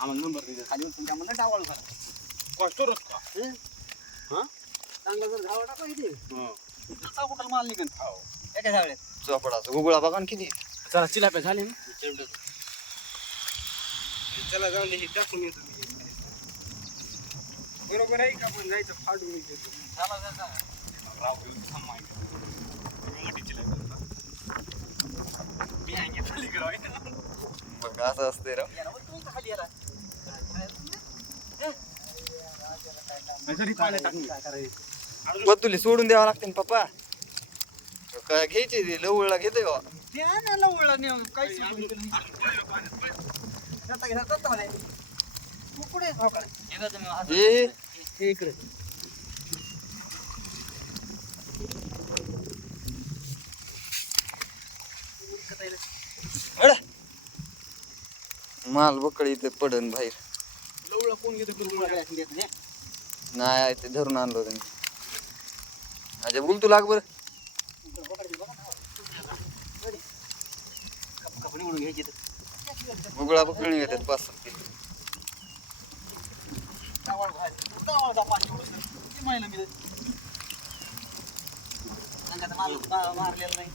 आम्हाला नंबर दिले खाली तुमच्या म्हणलं डावाळ करा कॉस्टरच का हा चांगला जर धावा टाका इथे कसा कुठं माल निघन एका झावळ्यात चोपडाचा गुगळा बघा ना किती. चला चिलाप्या झाले ना चला जाऊन हे टाकून येतो बरोबर आहे का पण नाही तर फाडून येतो बघ असं असते राव. पतुली सोडून द्यावं लागते ना पप्पा. काय घ्यायची लवळला घेते का इकडे माल बकळी इथे पडन बाहेर. लवळा कोण घेतो नाही ते धरून आणलो त्यांनी. अच्छा बोल तू लाग बर. गुगळा बकळी घेतात 5-7 किलो. मारलेलं नाही